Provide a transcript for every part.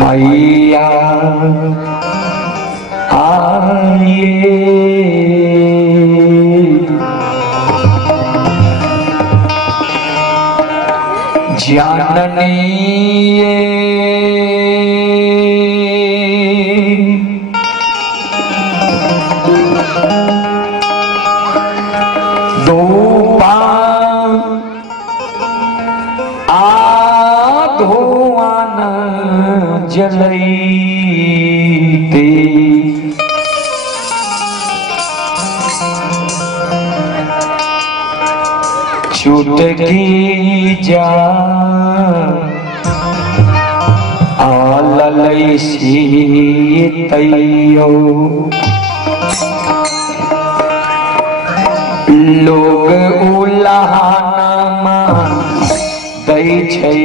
मैया आइए जाननी जलैते छूटकी जा आललैसी तैयो लोग उलाहनामा दै छै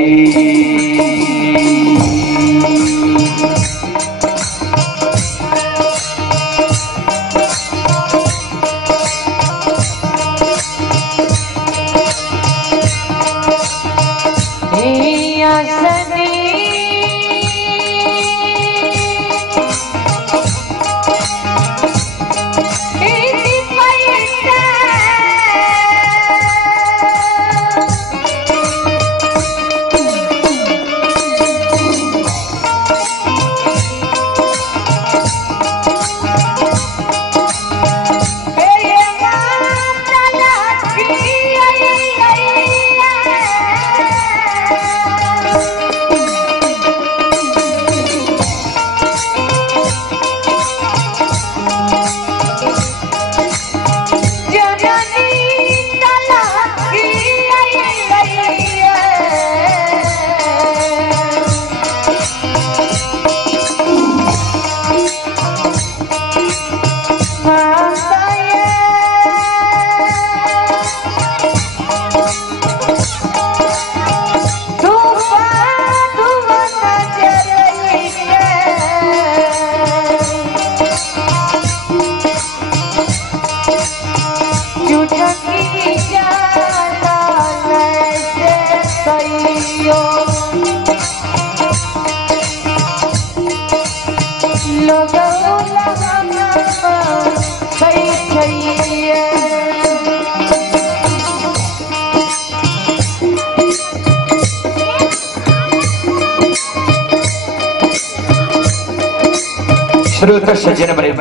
श्रोता सज्जन बड़े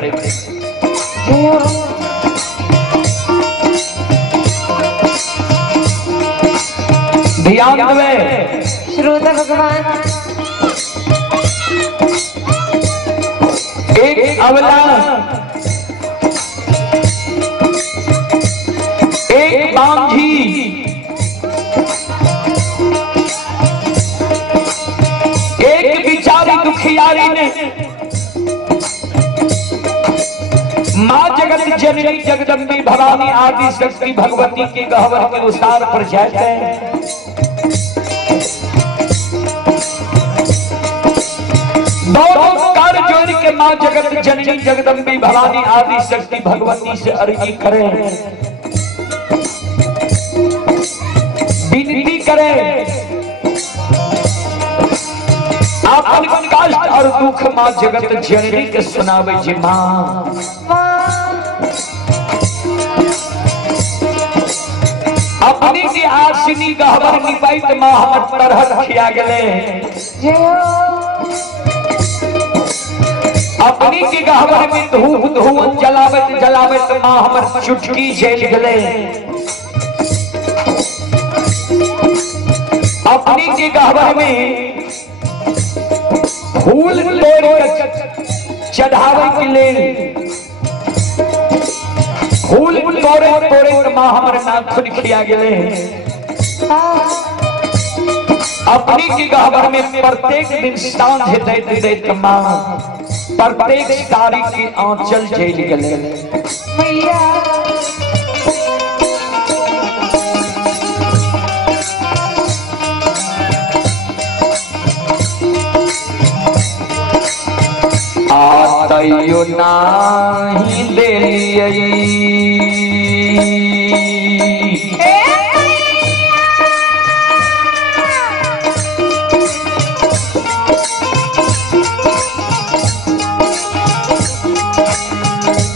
ध्यान देवे श्रोता भगवान एक अवला एक बांझी एक बिचारी दुखियारी ने माँ जगत जननी जगदम्बी भवानी आदि शक्ति भगवती के गहवर के अनुसार पर जाते हैं। दोनों कार्य जोड़ के माँ जगत जननी जगदम्बी भवानी आदि शक्ति भगवती से अर्जी करें करे अपन कष्ट और दुख माँ जगत जननी के सुनावे जी माँ। अपनी की आसिनी गहवर निपाई के माँ हमर तरह खिया गले। अपनी की गहवर में धूप धुवन जलावत जलावत माँ हमर चुटकी झेल गले। अपनी की गहवर में फूल तोड़ चढ़ावे के लिए फूल तोड़े तोड़े माँ हमारे नाखून खिया गए। अपनी की गहवर में प्रत्येक दिन सांझ देते देते माँ प्रत्येक साड़ी की आंचल झेल गए। आतयो नाही देलियै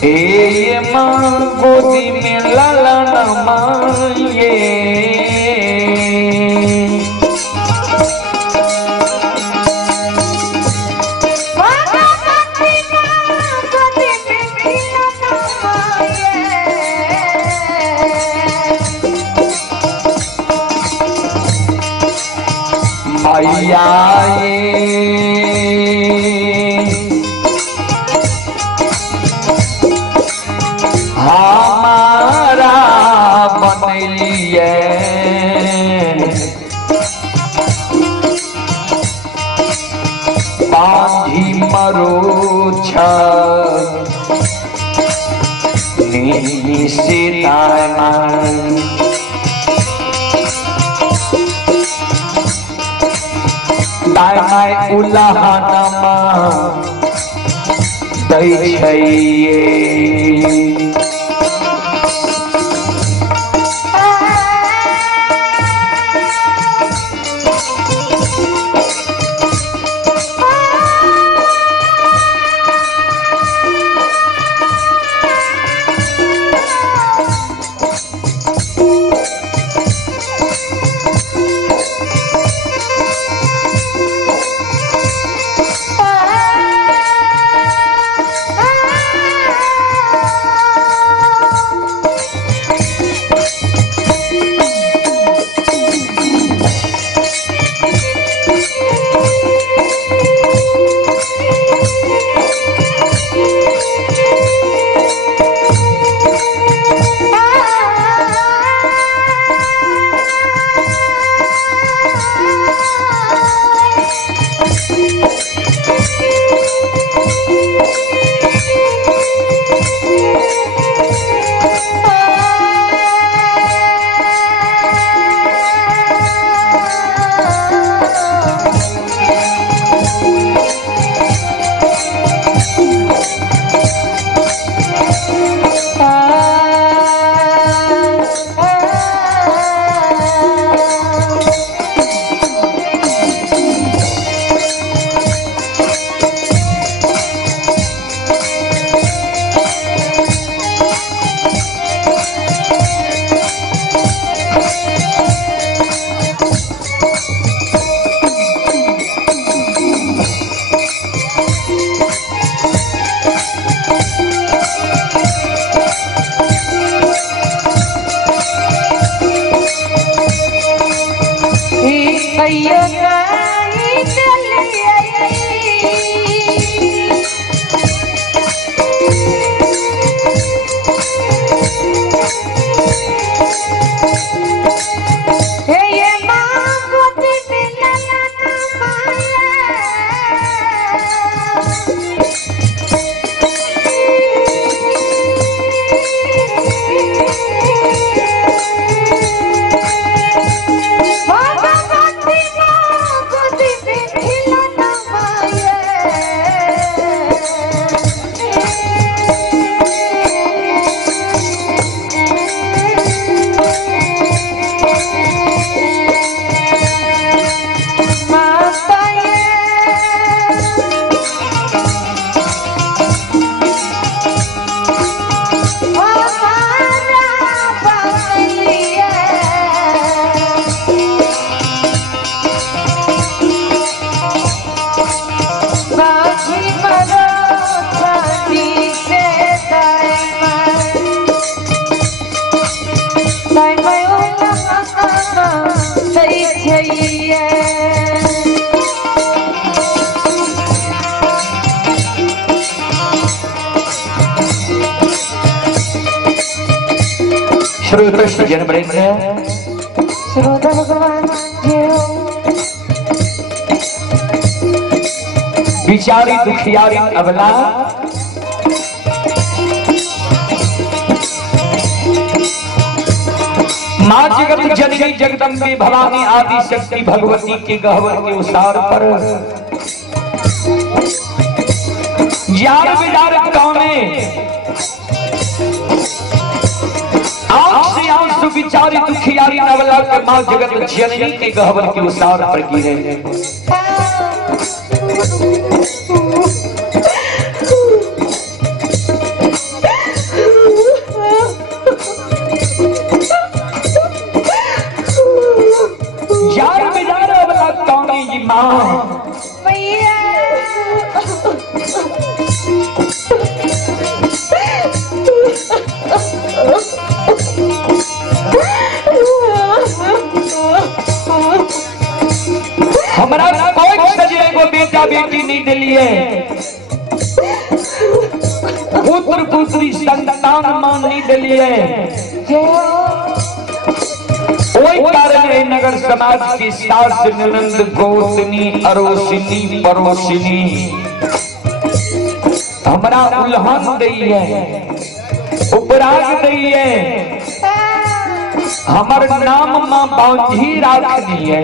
ए माँ गोदी में ललन माये मैया हमारा बनलिए बांधी मरोछ नीली सीतामन दाई उल्लाहनमा दै छै। श्रोता सज्जन वृंद, श्रोता भगवान जय हो। बिचारी दुखियारी अबला माँ जगत जननी जगदम्बे भवानी आदि शक्ति भगवती के गहवर के उसार पर यार बिजार कौने आंख से आंसू बिचारी दुखियारी अबला के माँ जगत जननी के गहवर के उसार पर गिरे। यार बिजार अबला कौने जी माँ भैया हमारा कोई सजे को बेटा बेटी नहीं दिलिए, पुत्र पुत्री संतान मान नहीं दिलिए। कोई कारण है नगर समाज की सास ननंद गोतनी अरोसिनी परोसिनी हमारा उल्हान दई है, उपराग दई है, हमार नाम मां बांधी राख दी है।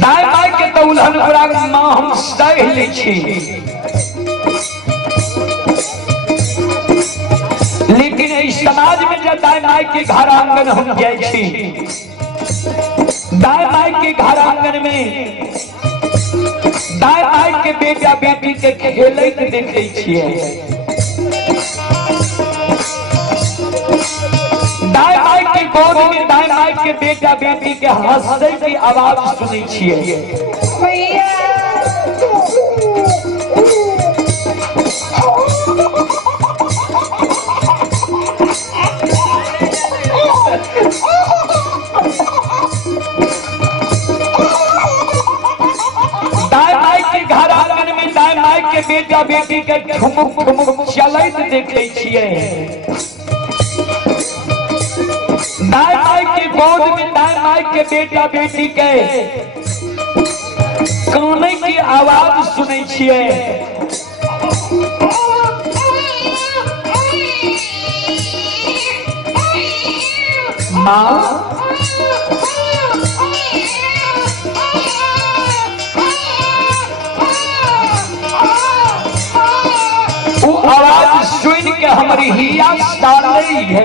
दाई माई के तो उल्हन उपराग मां हम सह ली छी, लेकिन इस समाज में जब दाई माई के घर आंगन हम जाए छी, दाई माई के घर आंगन में दाई माई के बेटा बेटी के खेले के देखे छिए, दाई माई के गोद में दाई माई के बेटा बेटी के हंसने की आवाज सुनी छिए। भैया दाई माई के घर आंगन में दाई माई के बेटा बेटी के ठुमुक ठुमुक चलत देखे छिए, दाई माई के गोद में दाई माई के बेटा बेटी के काने की आवाज सुने छिए। माँ वो आवाज सुन के हमारी हिया डाल रही है।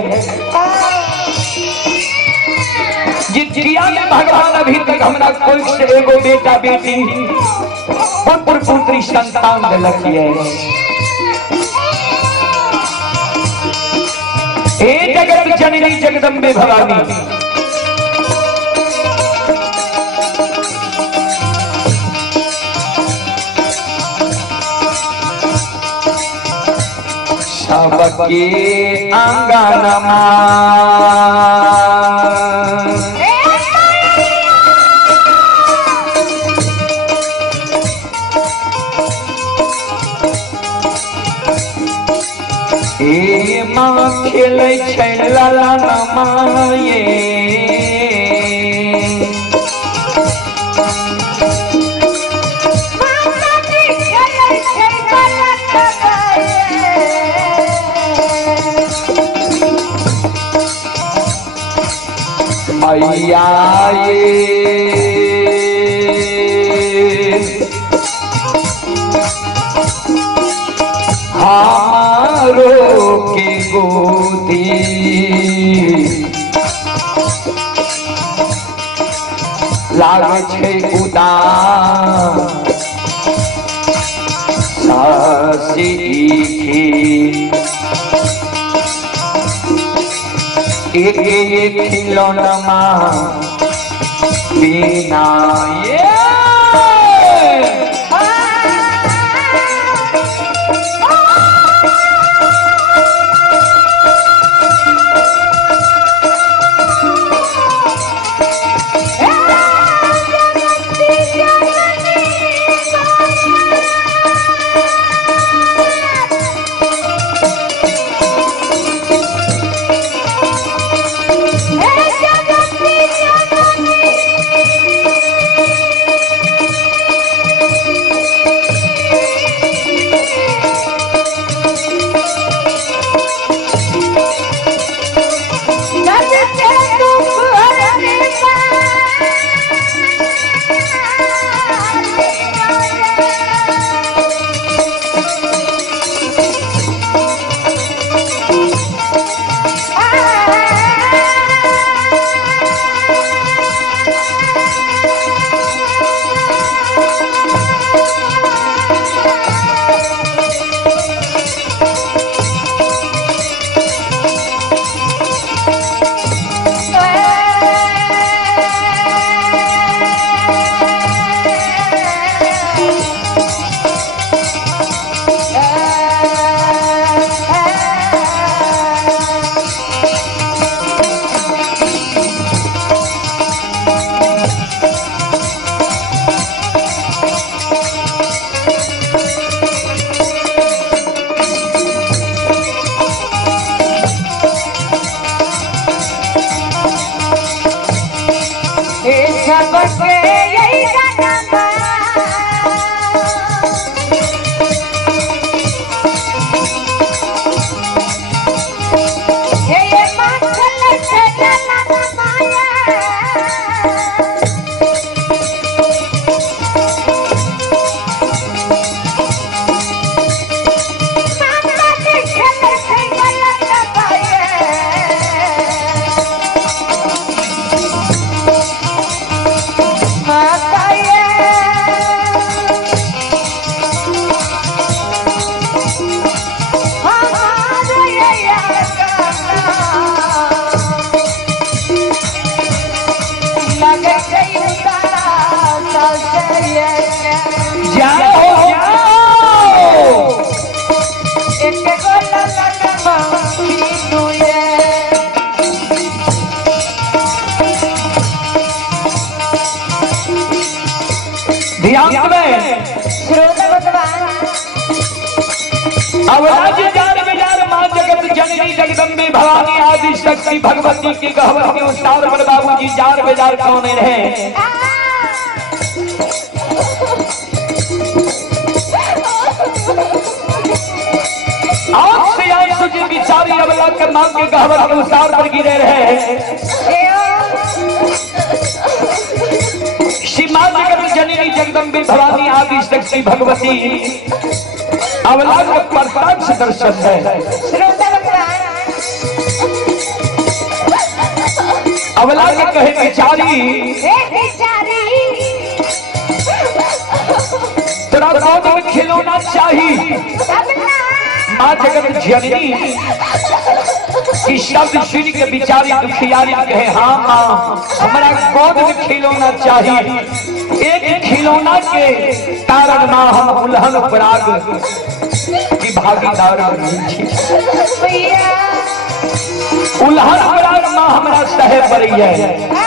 जितिया में भगवान अभी तक हमारा कोई से एगो बेटा बेटी पुत्र पुत्री संतान दिलक है। हे जगत जननी जगदम्बे भवानी, सबके आंगनमा ए माँ खेलै छै ललनमा ये, मैया ये हमारो के गोदी लागे छै उदास सासी एक एक खिलौना बिना ये सबके यही गाना ये माखन से जला माया जगदम्बे भवानी आदि शक्ति भगवती की गहवर के उस्ताद पर बाबूजी जार बेजार कौन रहे आंख से आंसू जी बिचारी अबला के मां के गहवर के उस्ताद पर गिरे रहे श्री मां जगत जननी जगदम्बे भवानी आदि शक्ति भगवती अबला का प्रत्यक्ष दर्शन है अबला के कहे बेचारी तेरा गोद में खिलौना चाहिए माँ जगत जननी की शब्द सुन के बिचारी दुखियारी कहे हाँ माँ हमारा गोद में खिलौना चाहिए एक खिलौना के कारण माँ हम उल्हन पराग की भागीदार उल्हन पराग माँ हमारा सहे पड़ी है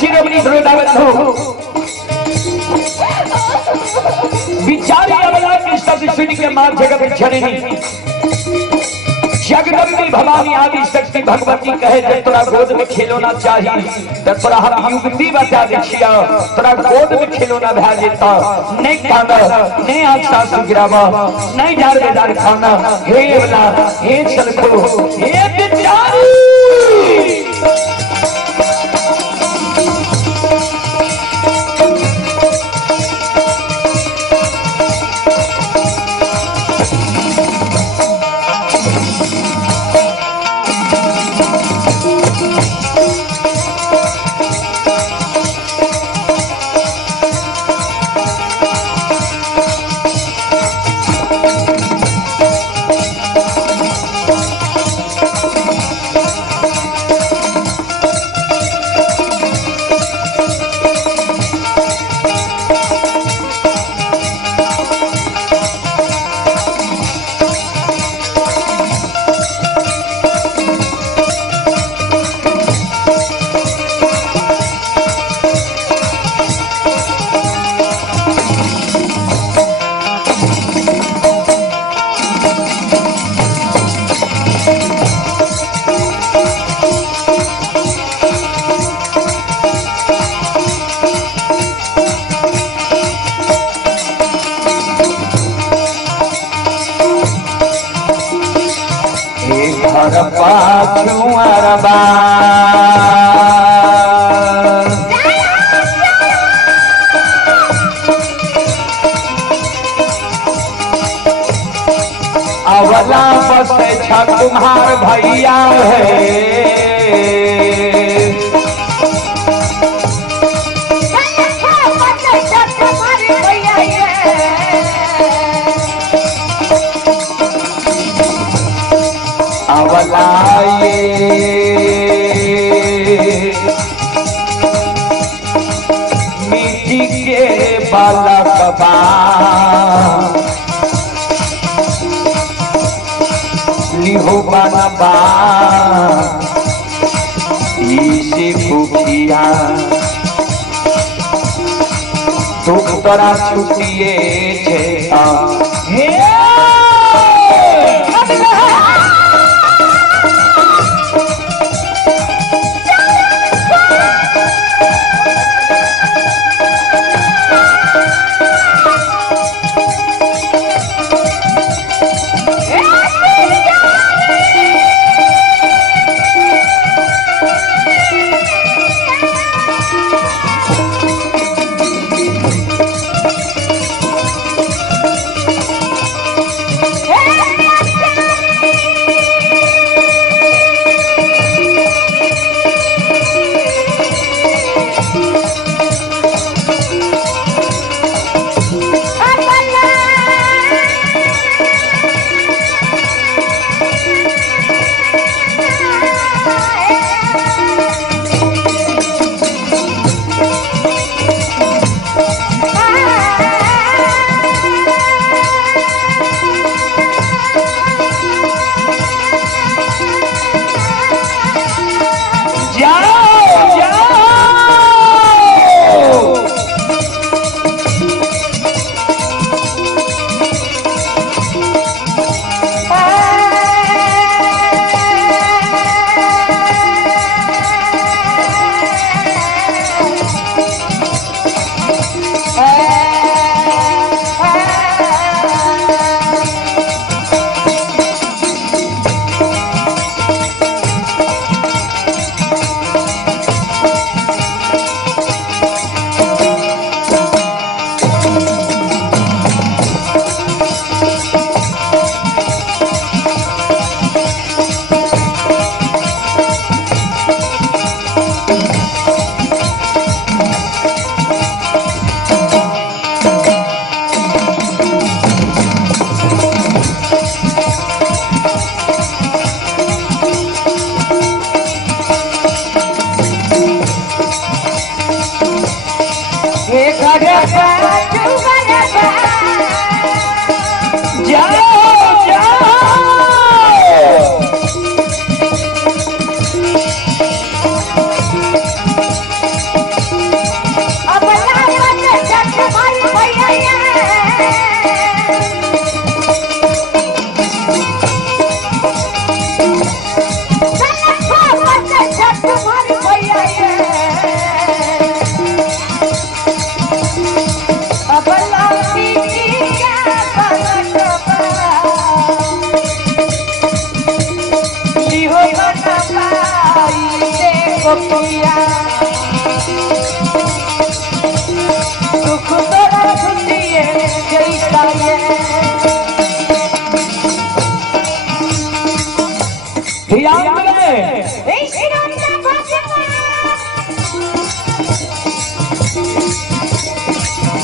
शिरोमणि बिचारी अबला की शब्द सुन के मां जगत जननी जगदम्बे भवानी आदि शक्ति भगवती कहे जब तोरा गोद में खिलौना चाहिए तो तोरा हम युक्ति बता देखिया तोरा गोद में खिलौना भै जेता नहीं खाना नहीं आंखा से गिरावा नहीं जार बेजार खाना हे अबला हे चलको हे बिचारी अवला बस तुम्हार भैया है अवला मिट्टी के बालक बा हो बनबा इसे भूखिया दुख तोरा छुटिए छे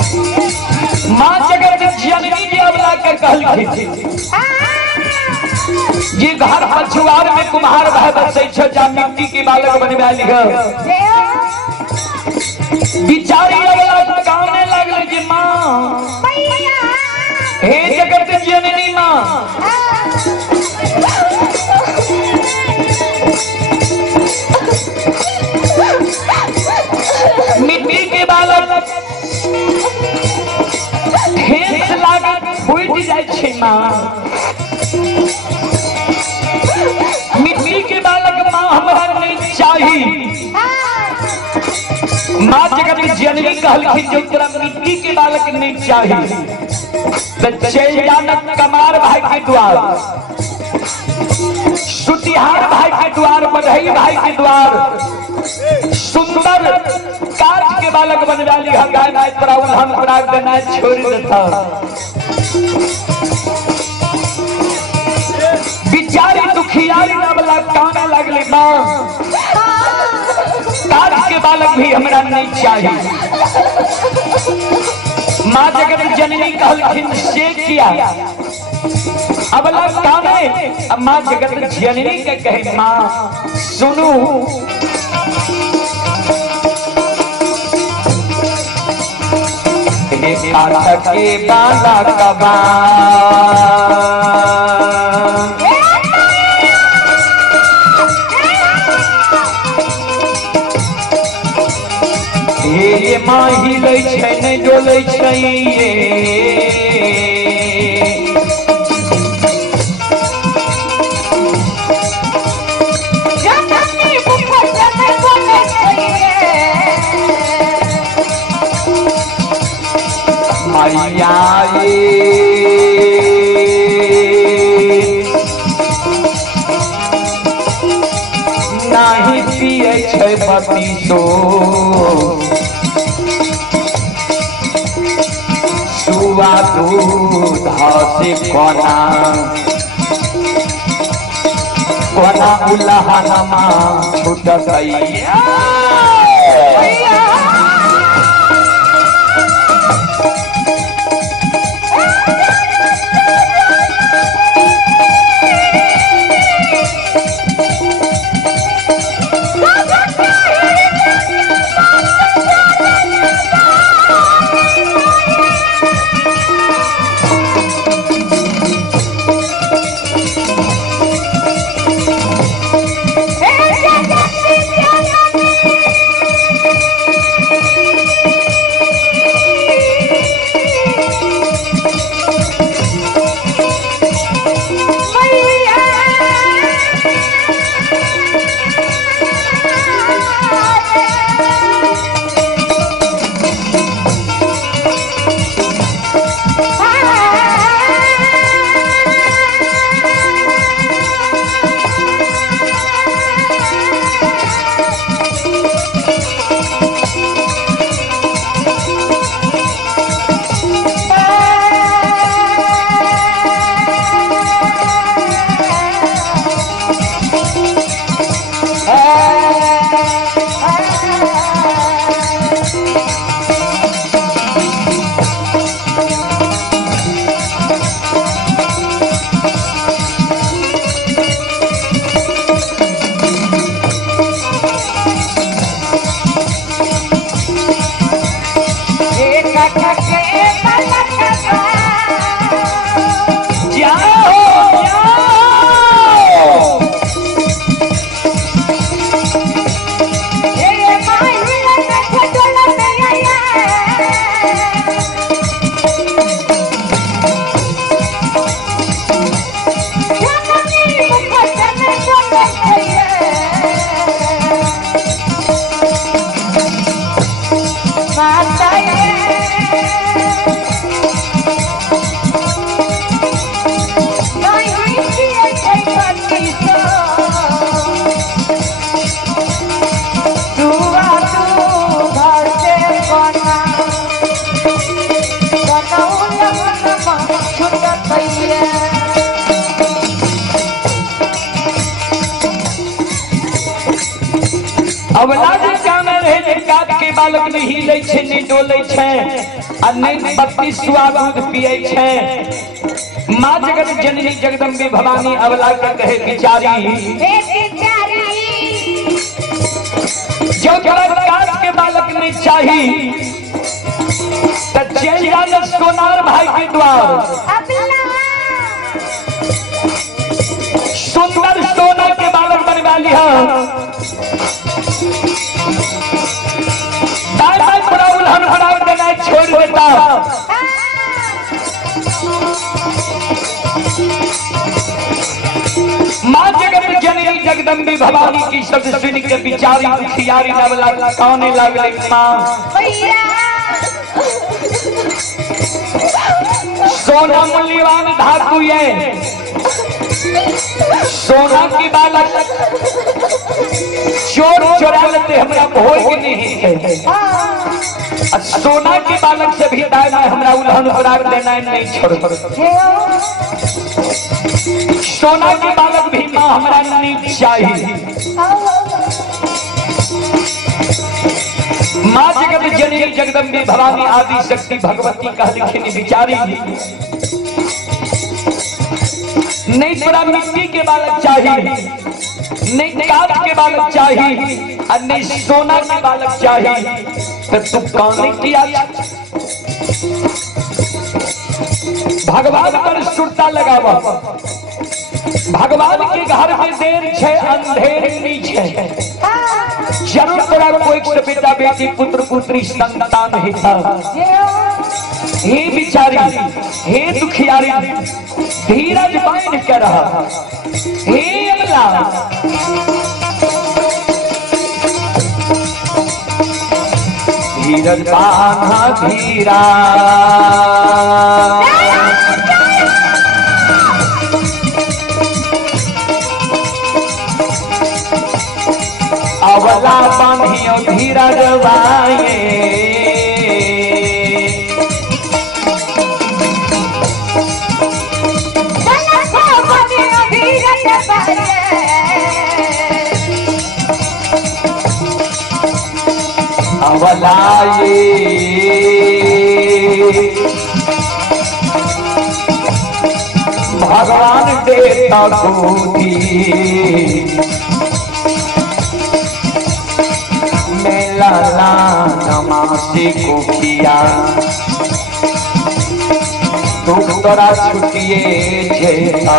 माँ जगत जननी जी अब लाकर कहलखिन जी घर पछुआर में कुम्हार भाई बसै छ जा मिट्टी के बालक बनवा लिह बिचारी अब गाने लगल जी माँ हे जगत जननी माँ मिट्टी के बालक ठेस लागत फूट जाय छै माँ मिट्टी के बालक माँ हमरा नहीं चाही माँ जगत जननी कहलखिन जो तोरा मिट्टी के बालक नहीं चाही तो चल जाना कमार भाई के द्वार सुतिहार भाई के द्वार बढ़ई भाई के द्वार सुंदर काट के बालक बनवा ली गाय नाय तोरा उल्हन पराग देना छोड़ देता बिचारी दुखियारी वाला काना लगले माँ काट के बालक भी हमरा नहीं चाहिए माँ जगत जननी कहलखिन से किया अब काने अब माँ जगत जननी के कहे माँ सुनू काट के बाला कबा ये माँ हिलै छै नहीं डोलै छै मैया नहीं पिए छै बतीसो सुआ दूध से कोना कोना उल्लाहनमा छूट गई अवलाद कामे रहे काट के बालक नहीं लै छै नहीं डोलै छै आ नहीं 32 सुआ दूध पियै छै। माँ जगत जननी जगदम्बे भवानी अवला के कहे बिचारी जो तोरा काट के बालक नहीं चाही तो चल जा सोनार भाई के द्वार सुंदर सोना के बालक बनवा लिया। दादा पूरा उल्हन हराम देना छोड़ देता। माँ जगत जननी जगदम्बे भवानी की शब्द सुन के बिचारी दुखियारी नवला काने लगले। माँ सोना मूल्यवान धातु है, सोना की बालक चोर चुरा लेते हमरा भोग नहीं है। सोना के बालक से भी दायना हमरा उल्हन उड़ाक देना नहीं छोड़। सोना के बालक भी माँ हमरा नहीं चाहिए। माँ जगत जननी जगदम्बे भवानी आदि शक्ति भगवती कह लिखी बिचारी नहीं तोरा मिट्टी के बालक चाहिए, नहीं काठ के बालक चाहिए और नहीं सोना के बालक चाहिए। तो तू काने किया भगवान पर सुरता लगावा। भगवान के घर में देर छे अंधेर नीचे जरूर तोरा कोई से बेटा बेटी पुत्र पुत्री संतान हिता। हे बिचारी हे दुखियारी धीरज बांध के रहा। हे अल्लाह धीरज बांधा धीरा अवला बांधियो धीरज बाए अवलाए भगवान देता गोदी मेला नमासी को किया दुख तोरा छुटिए जेता।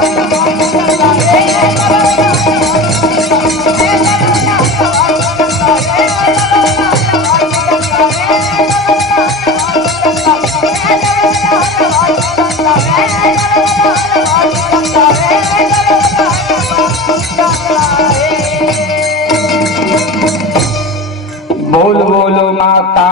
Hey! बोल बोलो माता